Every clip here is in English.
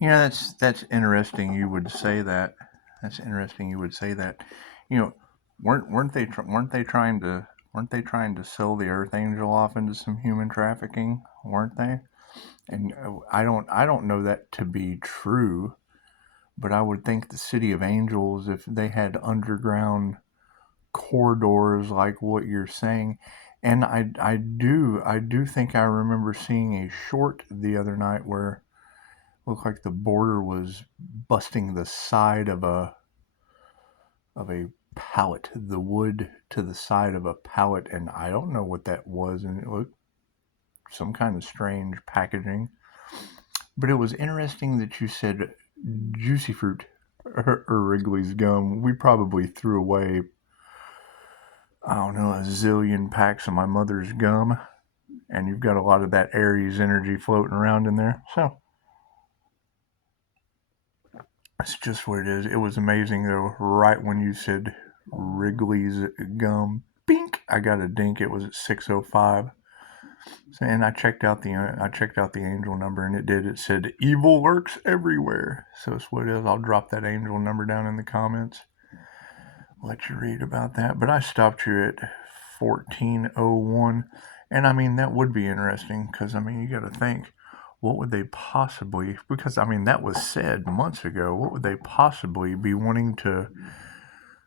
That's interesting. You would say that. That's interesting. You would say that. You know, weren't they trying to sell the Earth Angel off into some human trafficking? Weren't they? And I don't know that to be true, but I would think the City of Angels, if they had underground corridors like what you're saying, and I do think I remember seeing a short the other night where looked like the border was busting the side of a pallet, the wood to the side of a pallet, and I don't know what that was, and it looked some kind of strange packaging. But it was interesting that you said juicy fruit or Wrigley's gum. We probably threw away, I don't know, a zillion packs of my mother's gum, and you've got a lot of that Aries energy floating around in there. So it's just what it is. It was amazing though. Right when you said Wrigley's gum, bink! I got a dink. It was at 6:05. And I checked out the angel number, and it said evil lurks everywhere. So that's what it is. I'll drop that angel number down in the comments. Let you read about that. But I stopped you at 14:01, and I mean that would be interesting because I mean you got to think, what would they possibly? Because I mean that was said months ago. What would they possibly be wanting to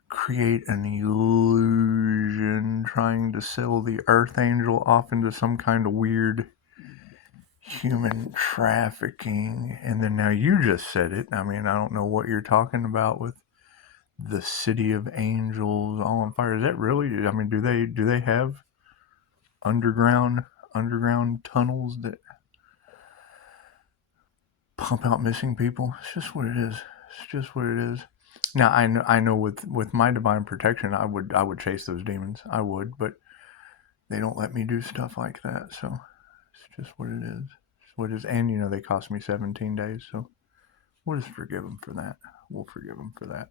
create an illusion, trying to sell the Earth Angel off into some kind of weird human trafficking? And then now you just said it. I mean, I don't know what you're talking about with the City of Angels all on fire. Is that really? I mean, do they have underground tunnels that pump out missing people? It's just what it is. It's just what it is. Now I know with my divine protection, I would chase those demons. I would, but they don't let me do stuff like that. So it's just what it is. It's what it is. And they cost me 17 days. So we'll just forgive them for that. We'll forgive them for that.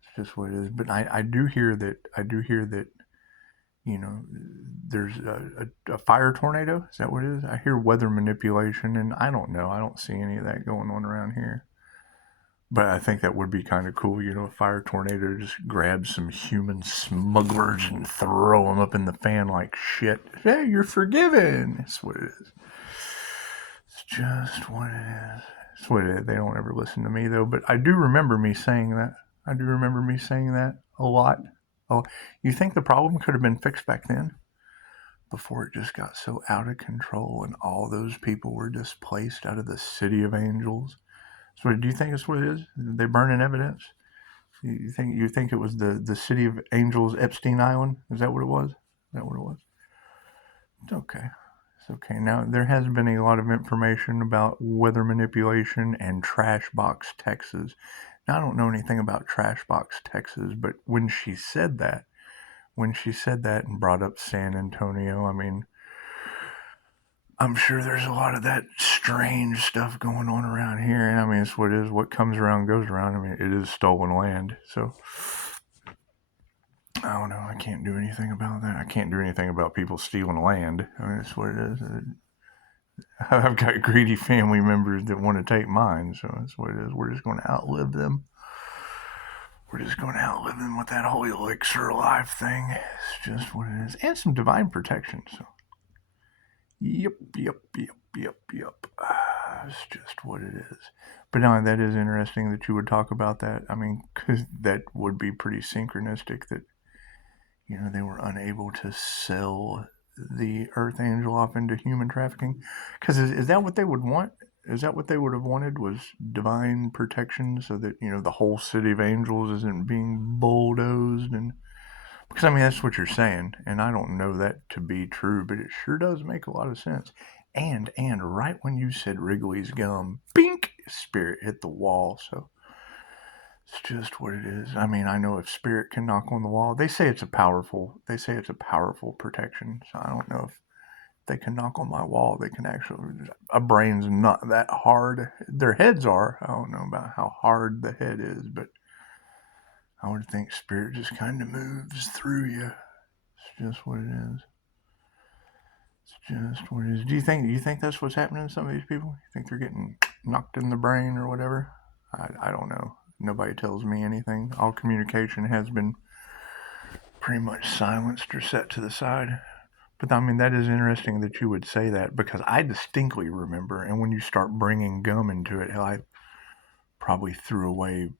It's just what it is. But I do hear that. You know, there's a fire tornado. Is that what it is? I hear weather manipulation, and I don't know. I don't see any of that going on around here. But I think that would be kind of cool. A fire tornado just grabs some human smugglers and throw them up in the fan like shit. Hey, you're forgiven. That's what it is. It's just what it is. It's what it is. They don't ever listen to me though. But I do remember me saying that. I do remember me saying that a lot. Oh, you think the problem could have been fixed back then? Before it just got so out of control and all those people were displaced out of the City of Angels. So do you think that's what it is? They burning evidence? You think it was the City of Angels Epstein Island? Is that what it was? Is that what it was? It's okay. It's okay. Now there has been a lot of information about weather manipulation and Trashbox Texas. Now I don't know anything about Trashbox Texas, but when she said that and brought up San Antonio, I mean, I'm sure there's a lot of that strange stuff going on around here. And I mean, it's what it is. What comes around goes around. I mean, it is stolen land. So I don't know. I can't do anything about that. I can't do anything about people stealing land. I mean, that's what it is. I've got greedy family members that want to take mine. So that's what it is. We're just going to outlive them. We're just going to outlive them with that whole elixir life thing. It's just what it is. And some divine protection. So, yep. It's just what it is. But no, that is interesting that you would talk about that. I mean, because that would be pretty synchronistic that, they were unable to sell the Earth Angel off into human trafficking. Because is that what they would want? Is that what they would have wanted? Was divine protection so that, the whole City of Angels isn't being bulldozed? And because, I mean, that's what you're saying. And I don't know that to be true, but it sure does make a lot of sense. And right when you said Wrigley's gum, bink, spirit hit the wall. So it's just what it is. I mean, I know if spirit can knock on the wall, they say it's a powerful protection. So I don't know if they can knock on my wall. They can actually. A brain's not that hard. Their heads are. I don't know about how hard the head is, but I would think spirit just kind of moves through you. It's just what it is. It's just what it is. Do you think that's what's happening to some of these people? You think they're getting knocked in the brain or whatever. I don't know. Nobody tells me anything. All communication has been pretty much silenced or set to the side. But I mean, that is interesting that you would say that because I distinctly remember, and when you start bringing gum into it, hell, I probably threw away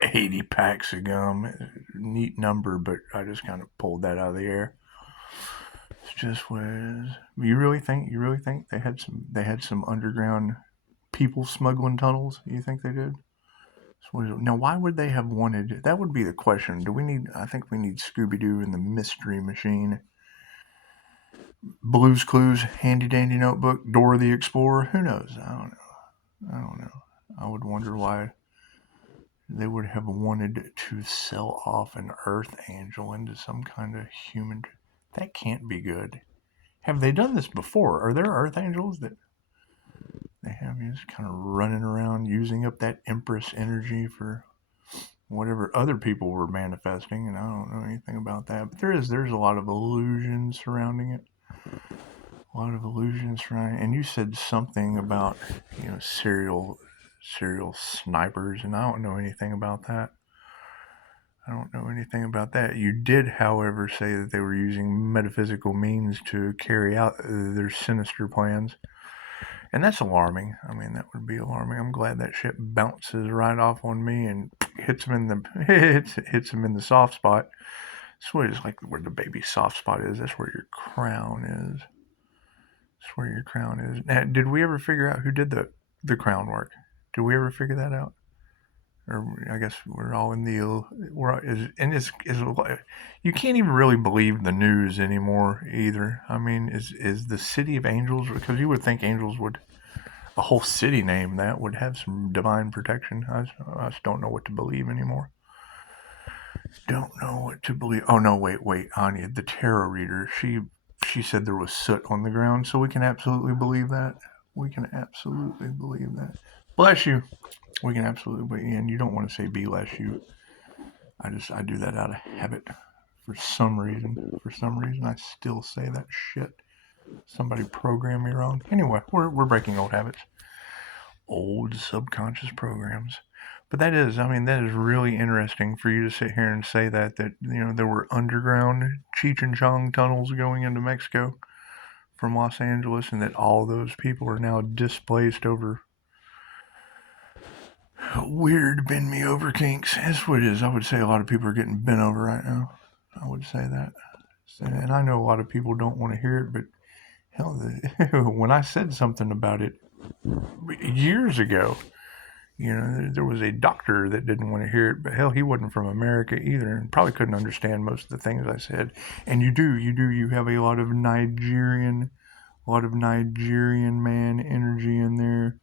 80 packs of gum. Neat number, but I just kind of pulled that out of the air. It's just what it is. You really think they had some underground people smuggling tunnels? You think they did? Now, why would they have wanted? That would be the question. Do we need? I think we need Scooby Doo and the Mystery Machine, Blue's Clues, Handy Dandy Notebook, Dora the Explorer. Who knows? I don't know. I would wonder why they would have wanted to sell off an Earth Angel into some kind of human. That can't be good. Have they done this before? Are there Earth Angels that they have just kind of running around using up that Empress energy for whatever other people were manifesting? And I don't know anything about that. But there's a lot of illusions surrounding it. A lot of illusions surrounding it. And you said something about, serial snipers, and I don't know anything about that. I don't know anything about that. You did, however, say that they were using metaphysical means to carry out their sinister plans. And that's alarming. I mean, that would be alarming. I'm glad that shit bounces right off on me and hits him in the hits him in the soft spot. That's what it's like where the baby soft spot is. That's where your crown is. That's where your crown is. Now, did we ever figure out who did the crown work? Did we ever figure that out? Or I guess we're all in the you can't even really believe the news anymore either. I mean, is the city of angels, because you would think angels would, a whole city name that would have some divine protection. I just don't know what to believe anymore. Don't know what to believe. Oh no, wait, Anya, the tarot reader, she said there was soot on the ground, so we can absolutely believe that. We can absolutely believe that. Bless you. We can absolutely, and you don't want to say bless you. I do that out of habit. For some reason, I still say that shit. Somebody programmed me wrong. Anyway, we're breaking old habits, old subconscious programs. But that is really interesting for you to sit here and say that there were underground Cheech and Chong tunnels going into Mexico from Los Angeles, and that all those people are now displaced over weird bend me over kinks. That's what it is. I would say a lot of people are getting bent over right now. I would say that. And I know a lot of people don't want to hear it, but hell, when I said something about it years ago, there was a doctor that didn't want to hear it, but hell, he wasn't from America either, and probably couldn't understand most of the things I said. And you have a lot of Nigerian man energy in there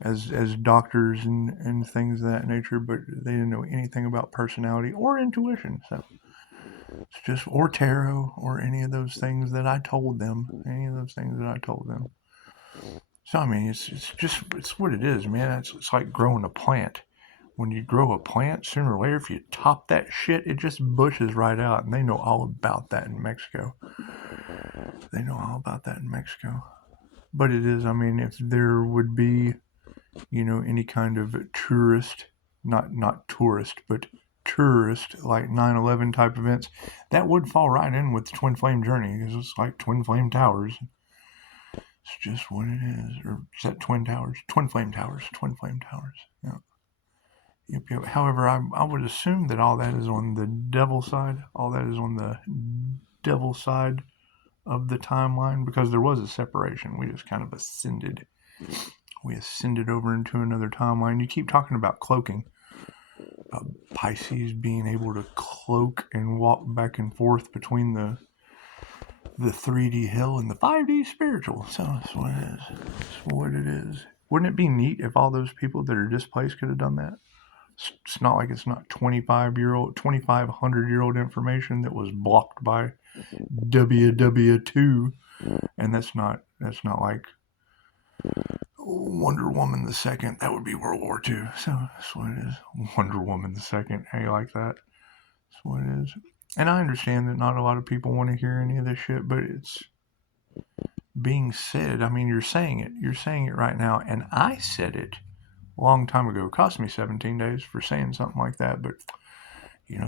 as doctors and things of that nature, but they didn't know anything about personality or intuition. So it's just, or tarot, or any of those things that I told them. So I mean, it's what it is, man. It's like growing a plant. When you grow a plant, sooner or later, if you top that shit, it just bushes right out, and they know all about that in Mexico. But it is, I mean, if there would be, any kind of tourist, not tourist, but tourist, like 9/11 type events, that would fall right in with the Twin Flame journey, because it's like Twin Flame Towers. It's just what it is. Or is that Twin Towers? Twin Flame Towers. Yeah. Yep. However, I would assume that all that is on the devil side. All that is on the devil side of the timeline, because there was a separation. We just kind of ascended. We ascended over into another timeline. You keep talking about cloaking. Pisces being able to cloak and walk back and forth between the 3D hell and the 5D spiritual. So that's what it is. That's what it is. Wouldn't it be neat if all those people that are displaced could have done that? It's not like it's not 2,500-year-old information that was blocked by WW2, and that's not like Wonder Woman the Second. That would be World War II. So that's what it is. Wonder Woman the Second. How you like that? That's what it is. And I understand that not a lot of people want to hear any of this shit, but being said. I mean, you're saying it. You're saying it right now. And I said it a long time ago. It cost me 17 days for saying something like that. But,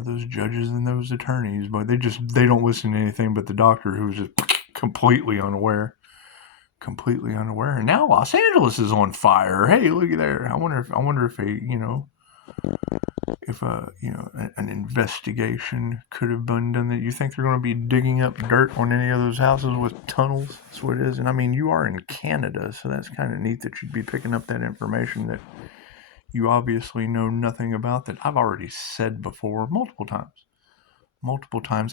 those judges and those attorneys, but they don't listen to anything but the doctor, who's just completely unaware. Completely unaware. And now Los Angeles is on fire. Hey, look at there. I wonder if an investigation could have been done. That you think they're going to be digging up dirt on any of those houses with tunnels? That's what it is. And I mean, you are in Canada, so that's kind of neat that you'd be picking up that information that you obviously know nothing about, that I've already said before multiple times.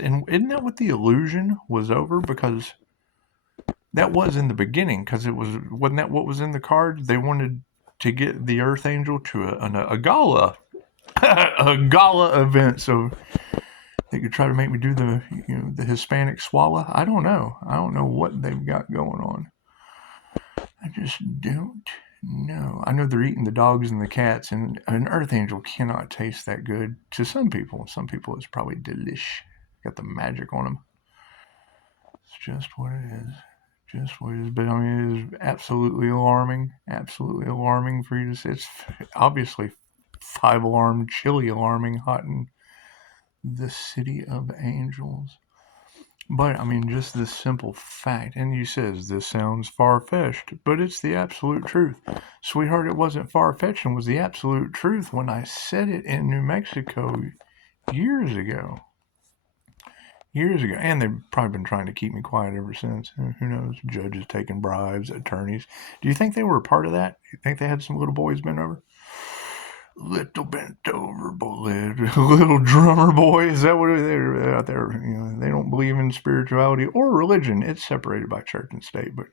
And isn't that what the illusion was over? Because that was in the beginning, because wasn't that what was in the cards? They wanted to get the Earth Angel to a gala, a gala event, so they could try to make me do the Hispanic swallow. I don't know what they've got going on. I just don't know. I know they're eating the dogs and the cats, and an Earth Angel cannot taste that good to some people. Some people, it's probably delish. Got the magic on them. It's just what it is. Just what it is. But I mean, it is absolutely alarming for you to say. It's obviously 5-alarm, chilly alarming, hot in the city of angels. But I mean, just this simple fact, and you says this sounds far-fetched, but it's the absolute truth. Sweetheart, it wasn't far-fetched, and was the absolute truth when I said it in New Mexico years ago. And they've probably been trying to keep me quiet ever since. Who knows? Judges taking bribes, attorneys. Do you think they were a part of that? You think they had some little boys bent over? Little bent over boy, little drummer boy. Is that what they're out there? They don't believe in spirituality or religion. It's separated by church and state, but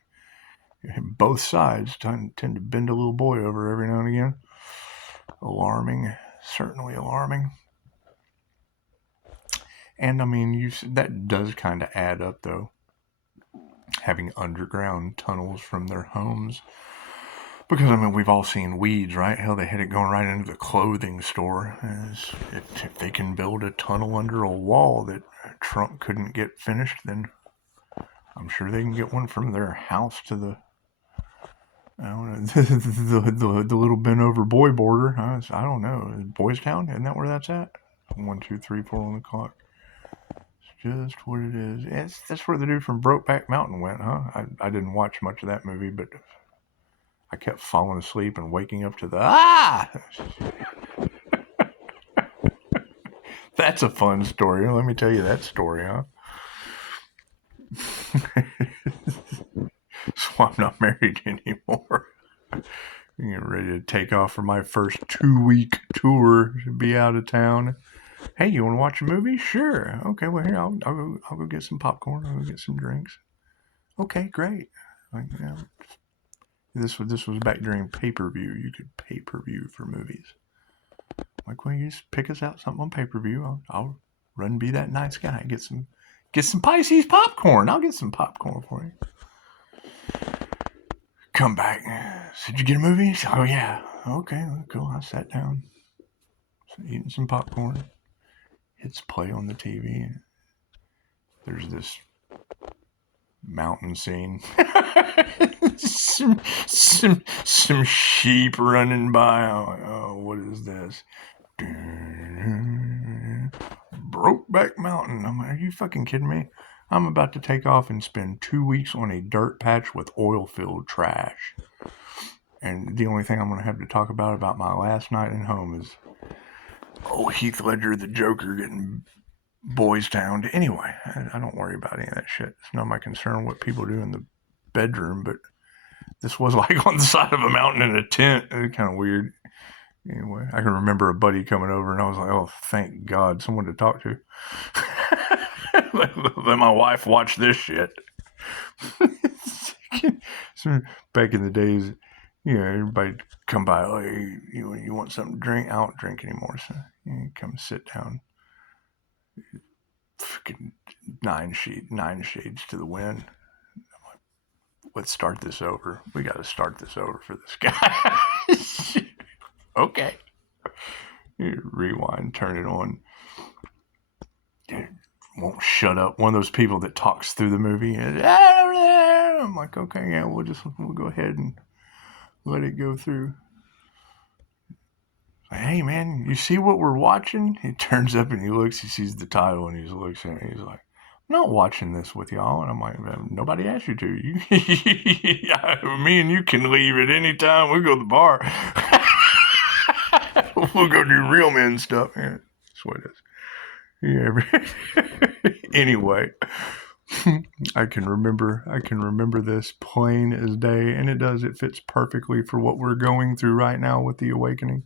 both sides tend to bend a little boy over every now and again. Alarming, certainly alarming. And I mean, that does kind of add up, though. Having underground tunnels from their homes. Because, I mean, we've all seen weeds, right? Hell, they had it going right into the clothing store. If they can build a tunnel under a wall that Trump couldn't get finished, then I'm sure they can get one from their house to the little bent over boy border. I don't know. Boys Town? Isn't that where that's at? 1, 2, 3, 4 on the clock. Just what it is. That's where the dude from Brokeback Mountain went, huh? I didn't watch much of that movie, but I kept falling asleep and waking up to That's a fun story. Let me tell you that story, huh? So I'm not married anymore. I'm getting ready to take off for my first 2-week tour to be out of town. Hey, you want to watch a movie? Sure. Okay, well, here, I'll go get some popcorn. I'll go get some drinks. Okay, great. This was back during pay-per-view. You could pay-per-view for movies. Like, well, you just pick us out something on pay-per-view. I'll run be that nice guy. Get some Pisces popcorn. I'll get some popcorn for you. Come back. Did you get a movie? Oh, yeah. Okay, cool. I sat down. Eating some popcorn. Hits play on the TV. There's this mountain scene. some sheep running by. Oh, what is this? Brokeback Mountain. I'm like, are you fucking kidding me? I'm about to take off and spend 2 weeks on a dirt patch with oil-filled trash. And the only thing I'm going to have to talk about my last night at home is Heath Ledger, the Joker, getting Boys Town. Anyway, I don't worry about any of that shit. It's not my concern what people do in the bedroom, but this was like on the side of a mountain in a tent. It was kind of weird. Anyway, I can remember a buddy coming over, and I was like, oh, thank God, someone to talk to. Let my wife watch this shit. So back in the days, everybody come by, oh, you want something to drink? I don't drink anymore, so you come sit down. Fucking nine shades to the wind. I'm like, let's start this over. We got to start this over for this guy. Okay. Rewind, turn it on. Dude, won't shut up. One of those people that talks through the movie. I'm like, okay, yeah, we'll go ahead and let it go through. Hey man, you see what we're watching? He turns up and he looks, he sees the title and he looks at it. He's like, I'm not watching this with y'all. And I'm like, nobody asked you to. Me and you can leave at any time. We'll go to the bar. We'll go do real men stuff. Yeah, that's what it is. Yeah. Anyway, I can remember this plain as day, and it fits perfectly for what we're going through right now with the awakening.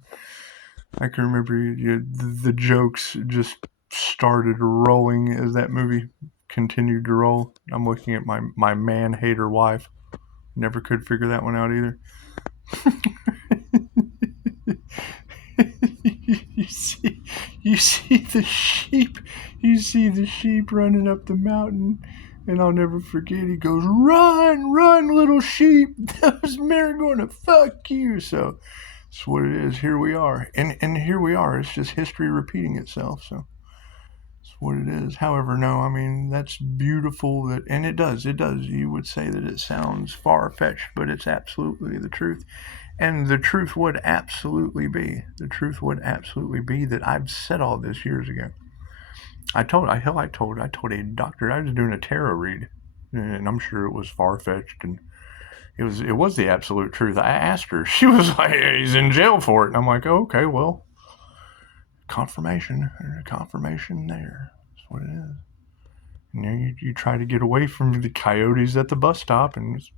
I can remember the jokes just started rolling as that movie continued to roll. I'm looking at my man-hater wife. Never could figure that one out either. you see the sheep. You see the sheep running up the mountain. And I'll never forget, he goes, run, little sheep. Those men are going to fuck you. So that's what it is. Here we are. And here we are. It's just history repeating itself. So that's what it is. However, no, I mean, that's beautiful. And it does. You would say that it sounds far-fetched, but it's absolutely the truth. And the truth would absolutely be that I've said all this years ago. I told a doctor I was doing a tarot read, and I'm sure it was far-fetched, and it was the absolute truth. I asked her. She was like, he's in jail for it. And I'm like, oh, okay, well, confirmation there. That's what it is. And you try to get away from the coyotes at the bus stop, and it's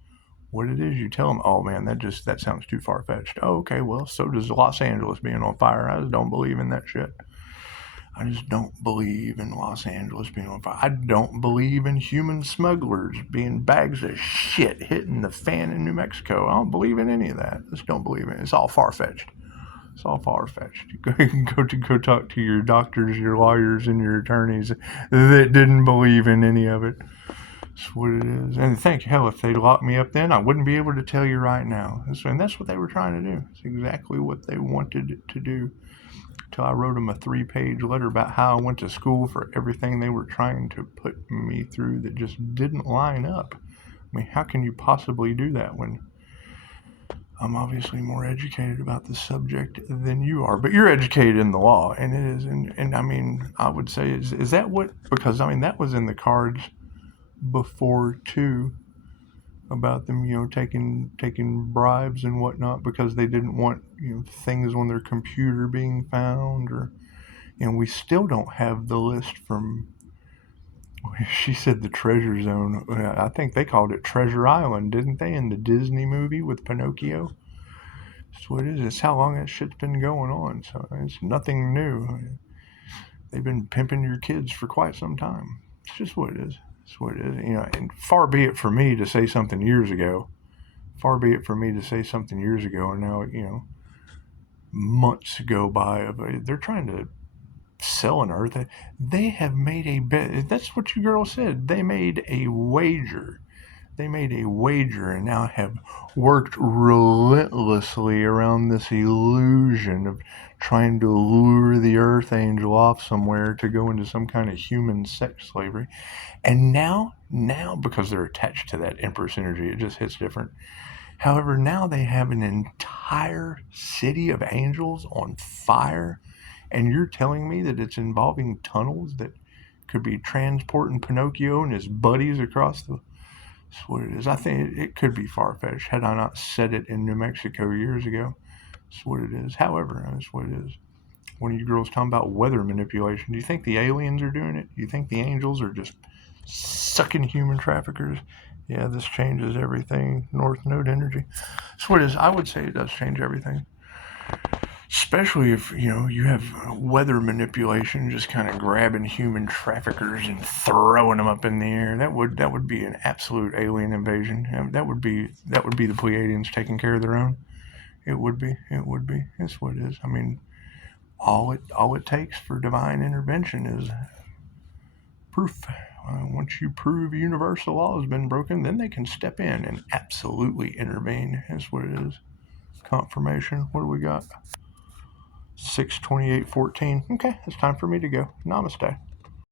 what it is. You tell them, oh man, that sounds too far-fetched. Oh, okay, well, so does Los Angeles being on fire. I just don't believe in that shit. I just don't believe in Los Angeles being on fire. I don't believe in human smugglers being bags of shit hitting the fan in New Mexico. I don't believe in any of that. I just don't believe in it. It's all far-fetched. You can go talk to your doctors, your lawyers, and your attorneys that didn't believe in any of it. That's what it is. And thank hell, if they'd locked me up then, I wouldn't be able to tell you right now. And that's what they were trying to do. It's exactly what they wanted to do. Till I wrote them a 3-page letter about how I went to school for everything they were trying to put me through that just didn't line up. I mean, how can you possibly do that when I'm obviously more educated about the subject than you are? But you're educated in the law, and it is. And I mean, I would say, is that what, because I mean, that was in the cards before too, about them, taking bribes and whatnot because they didn't want, things on their computer being found, or, we still don't have the list from, she said the Treasure Zone. I think they called it Treasure Island, didn't they, in the Disney movie with Pinocchio? That's what it is. It's how long that shit's been going on, so it's nothing new. They've been pimping your kids for quite some time. It's just what it is. It's what it is, and far be it for me to say something years ago. And now, months go by. They're trying to sell an earth. They have made a bet. That's what you girl said. They made a wager. And now have worked relentlessly around this illusion of trying to lure the earth angel off somewhere to go into some kind of human sex slavery. And now, because they're attached to that Empress energy, it just hits different. However, now they have an entire city of angels on fire, and you're telling me that it's involving tunnels that could be transporting Pinocchio and his buddies across the... That's what it is. I think it could be far-fetched had I not said it in New Mexico years ago. That's what it is. However, that's what it is. One of you girls talking about weather manipulation. Do you think the aliens are doing it? Do you think the angels are just sucking human traffickers? Yeah, this changes everything. North Node energy. That's what it is. I would say it does change everything. Especially if, you have weather manipulation, just kind of grabbing human traffickers and throwing them up in the air. That would be an absolute alien invasion. That would be the Pleiadians taking care of their own. It would be. That's what it is. I mean, all it takes for divine intervention is proof. Once you prove universal law has been broken, then they can step in and absolutely intervene. That's what it is. Confirmation. What do we got? 6/28/14. Okay, it's time for me to go. Namaste.